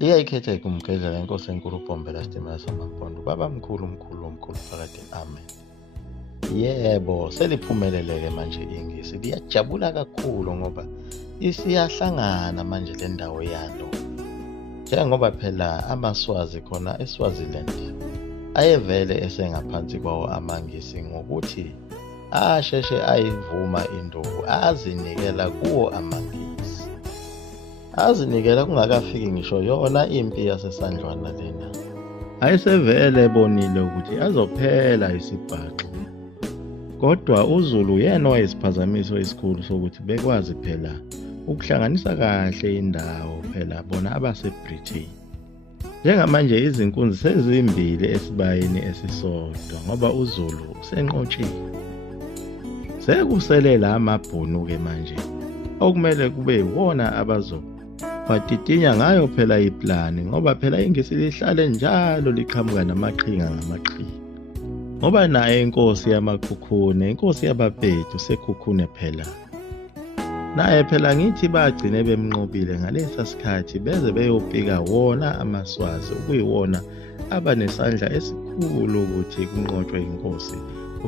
Iyayikhetha ikumgedlela inkosi enkulu uBhombela Sitimela Samampondo. Baba mkhulu phakathi. Amen. Yebo, seliphumelele-ke manje ingisi. Liyajabula kakhulu ngoba isiyahlangana manje le ndawo yalo. Njengoba phela amaswazi khona eSwaziland ayevele esengaphansi kwawo amangisi ngokuthi asheshe ayivuma induku azinikela kuwo amangisi. Azinikela kungakafiki ngisho yona impi yasesandlwana lena. Ayesevele ebonile ukuthi azophela isibhaxu. Kodwa uZulu yena wayesiphazamiso esikhulu sokuthi bekwazi phela ukuhlanganisa kahle indawo phela bona abaseBritain. Njengamanje izinkunzi sezimbili esibayeni esisodwa ngoba uZulu usenqotshiwe. Sekusele la amabhunu-ke manje okumele kube yiwona abadidinga ngayo phela iplani ngoba phela ingisi lihlale njalo liqhamuka namaqhinga ngamaqhinga. Ngoba naye inkosi yamakhukhune, inkosi yabaPethu sekhukhune phela. Naye phela ngithi bagcine bemnqobile ngalesa sikhathi beze beyopika wona amaswazi okuyiwona abanesandla esikhulu ukuthi kunqotshwe inkosi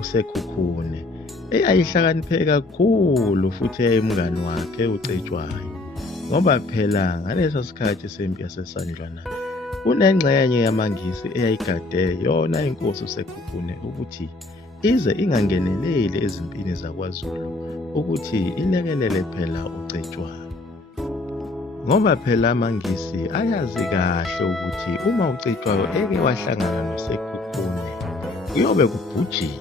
usekhukhune. Eyayihlakaniphe kakhulu futhi eyayimngani wakhe uCetshwayo. Ngoba phela ngalesa sikhathi sempi yasesandlwana kunengxenye yamangisi eyayigade yona inkosi usekhukhune ukuthi ize ingangeneleli ezimpini zakwaZulu ukuthi ilekelele phela uCetshwayo. Ngoba phela amangisi ayazi kahle ukuthi uma uCetshwayo eke wahlangana nosekhukhune kuyobe kubhujile.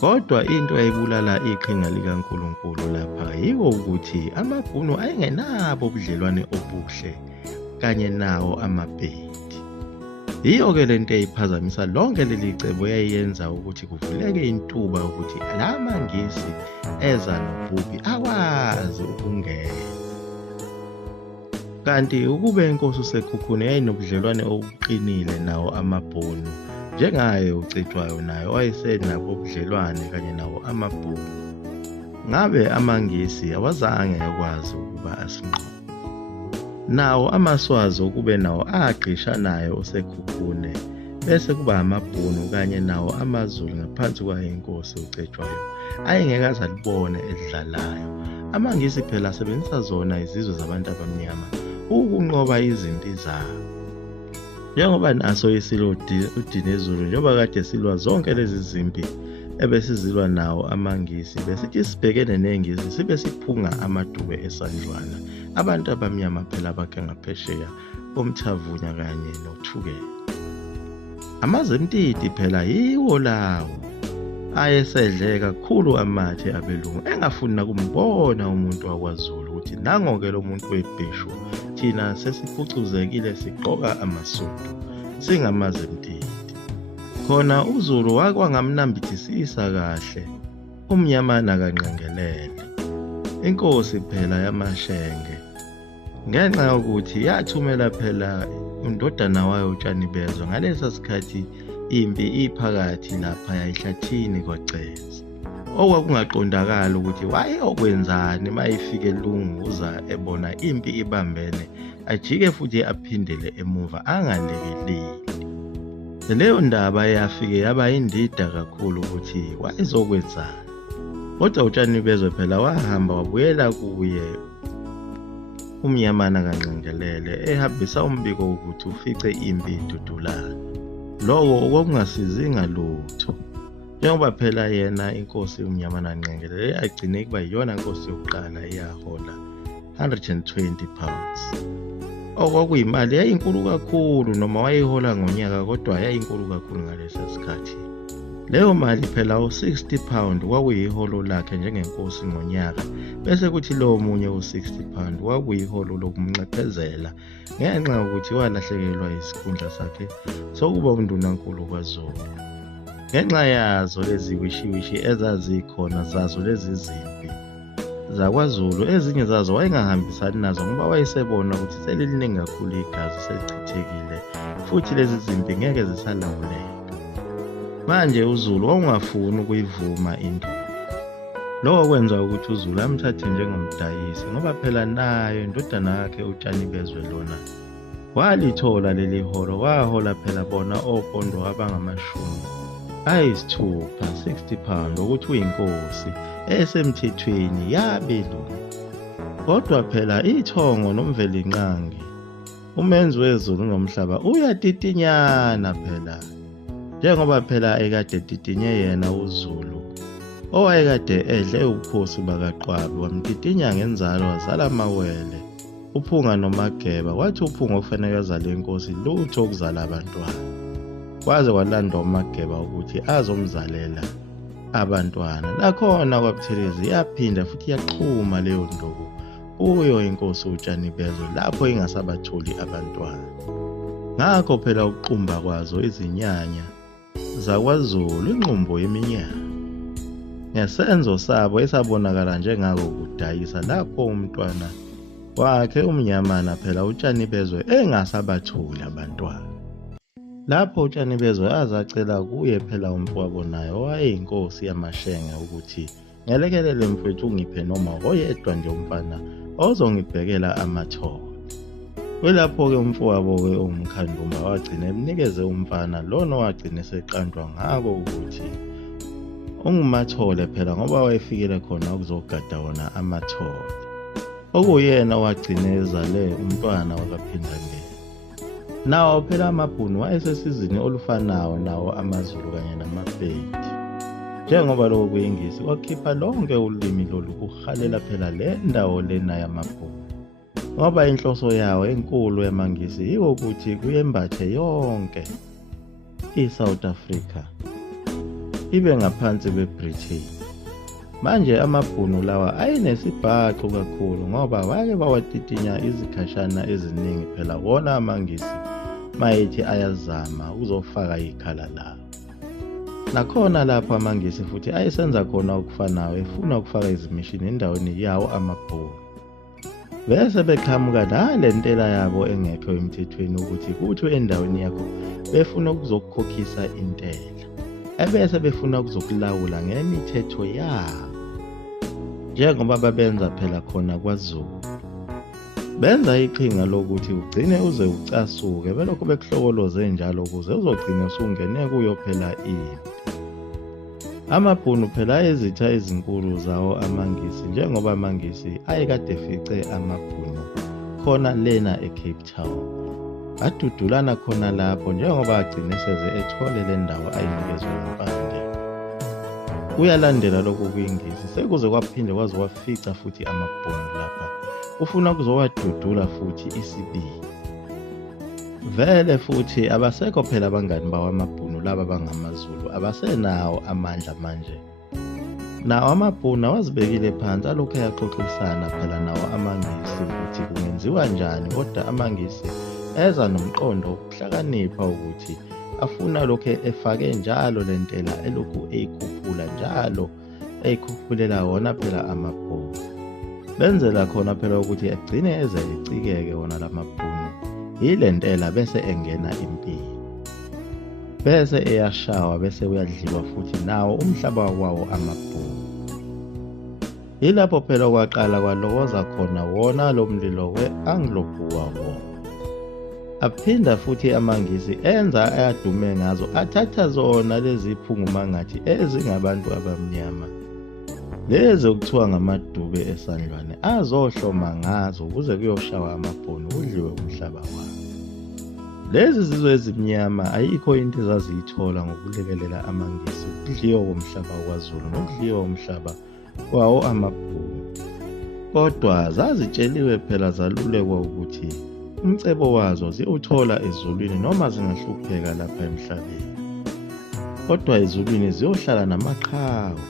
Kodwa into eyayibulala iqhinga likaNkulunkulu lapha yiko ukuthi amabhunu ayengenabo ubudlelwane obuhle kanye nawo amaPedi. Yiyo-ke lento eyiphazamisa lonke leli cebo eyayenza ukuthi kuvuleke intuba ukuthi la mangisi eza nobubi akwazi ukungena. Kanti ukube inkosi usekhukhune yayinobudlelwane obuqinile nawo amabhunu njengaye uCetshwayo naye wayesenabo ubudlelwane kanye nawo amabhunu, ngabe amangisi awazange akwazi ukuba asinqobe. Nawo amaswazi okube nawo agqisha naye usekhukhune bese kuba amabhunu kanye nawo amaZulu ngaphansi kwayo inkosi uCetshwayo ayengeke azalibone elidlalayo. Amangisi phela asebenzisa zona izizwe zabantu abamnyama ukunqoba izimpi zabo. Njengoba naso isilwa uDinezulu njengoba kade silwa zonke lezi zimpi ebesizilwa nawo amangisi besithi sibhekene nengisi sibe siphunga amadube esandlwana. Abantu abamnyama phela bakhe ngaphesheya komthavunya kanye nothukela. Amazemtiti phela yiwo lawo ayesedle kakhulu amathe abelungu engafuni nakumbona umuntu wakwaZulu ukuthi nangoke lo muntu webheshu thina sesiphucuzekile sigqoka amasundu singamazemtiti. Khona uZulu wakwangamnambithisisa kahle umnyamana kanqengelele inkosi phela yamaShenge ngenxa yokuthi yathumela phela undodana wayo uTshanibezo ngalesa sikhathi impi iphakathi lapha yayihlathini kwaCeza. Okwakungaqondakala ukuthi wayeyokwenzani mayifike elunguza ebona impi ibambene ajike futhi aphindele emuva angalekeleli. Leyo ndaba yafike yaba indida kakhulu ukuthi wayezokwenzani. Kodwa uTshanibezo phela wahamba wabuyela kuye umnyamana kanqengelele ehambisa umbiko ukuthi ufice impi idudulana. Lokho okwakungasizi ngalutho njengoba phela yena inkosi umnyamana kanqengelele agcine kuba yiyona nkosi yokuqala eyahola 120 pounds. Okwakuyimali yayinkulu kakhulu noma wayihola ngonyaka kodwa yayinkulu kakhulu ngalesa sikhathi. Leyo mali phela u60 pound kwakuyiholo lakhe njengenkosi ngonyaka bese kuthi lo munye u60 pound kwakuyiholo lokumncephezela ngenxa yokuthi walahlekelwa isikhundla sakhe sokuba undunankulu kwaZulu. Ngenxa yazo lezi wishiwishi ezazikhona zazo lezi zimpi zakwaZulu ezinye zazo wayengahambisani nazo ngoba wayesebona ukuthi seliliningi kakhulu igazi selichithekile futhi lezi zimpi ngeke zisalawuleka. Manje uZulu wawungafuni ukuyivuma induku. Lokho kwenza ukuthi uZulu amthathe njengomdayisi ngoba phela naye indodana yakhe uTshanibezwe lona walithola leli holo, wahola phela bona opondo abangama-60 £60 ukuthi uyinkosi esemthethweni yabelungu. Kodwa phela ithongo nomvelinqangi umenzi wezulu nomhlaba uyatitinyana phela, njengoba phela ekade titinye yena uZulu owayekade edle ubukhosi bakaQwabi, wamtitinya ngenzalo wazala amawele uPhunga noMageba. Wathi uPhunga kufanele azale inkosi lutho ukuzala abantwana, kwaze kwalandwa uMageba ukuthi azomzalela abantwana. Nakhona kwaButhelezi yaphinda futhi yaxhuma leyo nduku kuyo inkosi uTshanibezwe lapho ingasabatholi abantwana. Ngakho phela ukuqumba kwazo izinyanya zakwaZulu inqumbo yeminyaka ngesenzo sabo esabonakala njengako ukudayisa, lapho umntwana wakhe umnyamana phela uTshanibezwe engasabatholi abantwana. Lapho uTshanibezwe azacela kuye phela umfowabo naye owayeyinkosi yamaShenge ukuthi ngelekelele mfowethu ungiphe noma oyedwa nje umfana ozongibhekela amathole. Kwelapho-ke umfowabo-ke ongumkhandumba wagcina emnikeze umfana lona wagcina eseqandwa ngako ukuthi ungumathole phela ngoba wayefikele khona ukuzogada wona amathole, okuyena wagcina ezale umntwana wakaPhindangene. Nawo phela amaBhunu wayesesizini olufanayo nawo amaZulu kanye namaPedi. Njengoba lokho kuyingisi wakhipha lonke ulimi lolu kuhalela phela le ndawo lena yamaBhunu, ngoba inhloso yawo enkulu yamangisi yiwo ukuthi kuyembathe yonke iSouth Africa ibe ngaphansi kweBritain. Manje amaBhunu lawa ayenesibhaxu kakhulu ngoba wake bawatitinya izikhashana eziningi phela wona amangisi mayethi ayazama ukuzofaka ikhala lawo. Nakhona lapho amangisi futhi ayesenza khona okufanayo efuna ukufaka izimishini endaweni yawo amaBhunu. Bese beqhamuka nale ntela yabo engekho emthethweni ukuthi kuthi endaweni yakho befuna ukuzokukhokhisa intela, ebese befuna ukuzokulawula ngemithetho yabo, njengoba babenza phela khona kwaZulu. Benza iqhinga lokuthi ugcine uze ucasuke belokhu bekuhlokoloze njalo ukuze uzogcina usungene kuyo phela impi. AmaBhunu phela ayezitha ezinkulu zawo amangisi, njengoba amangisi ayekade efice amaBhunu khona lena eCape Town. Adudulana khona lapho njengoba agcine seze ethole le ndawo ayinikezwe impande. Uyalandela lokhu kuyingisi sekuze kwaphinde kwaze wafica futhi amaBhunu lapha ufuna kuzowadudula futhi isibili. Vele futhi abasekho phela abangani bawo amaBhunu laba bangamaZulu abasenawo amandla manje. Nawo amaBhunu awazibekile phansi alokhu ayaxoxisana phela nawo amangisi ukuthi kungenziwa njani, kodwa amangisi eza nomqondo wokuhlakanipha ukuthi afuna lokhu efake njalo lentela elokhu eyikhuphula njalo eyikhuphulela wona phela amaBhunu. Benzela khona phela ukuthi agcine eze ecikeke wona lamaBhunu ile ntela bese engena impini, bese eyashawa bese uyadliwa futhi nawo umhlaba wawo amaBhunu. Yilapho phela kwaqala kwalokoza khona wona lo mlilo we-Anglo-Boer War. Aphinda futhi amangisi enza ayadume ngazo, athatha zona lezi phungumangathi ezingabantu abamnyama lezi okuthiwa ngamadube esandlwane azohloma ngazo ukuze kuyoshawa amaBhunu kudliwe umhlaba wabo. Lezi zizwe ezimnyama ayikho into ezaziyithola ngokulekelela amangisi ukudliwa komhlaba kwaZulu nokudliwa umhlaba wawo amaBhunu, kodwa zazitsheliwe phela zalulekwa ukuthi umcebo wazo ziyothola ezulwini noma zingahlupheka lapha emhlabeni, kodwa ezulwini ziyohlala namaqhawe.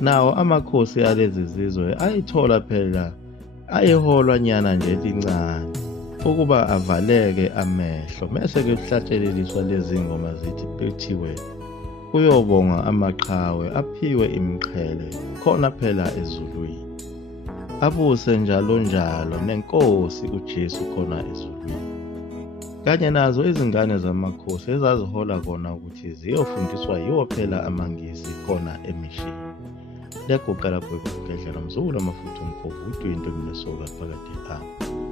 Nawo amakhosi alezi zizwe ayithola phela ayeholwa nyana nje lincane ukuba avaleke amehlo, mase kuhlatshelelizwa lezi ngoma zithi bethiwe uyobonga amaqhawe aphiwe imiqhele khona phela ezulwini, abuse njalo njalo nenkosi uJesu khona ezulwini. Kanye nazo izingane zamakhosi ezazihola kona ukuthi ziyofundiswa yiwo phela amangisi khona emishini. liyagoqa lapho ekugedlela mzukulu amafutha umkhovu uthi uyinto mina soka phakathi ephambi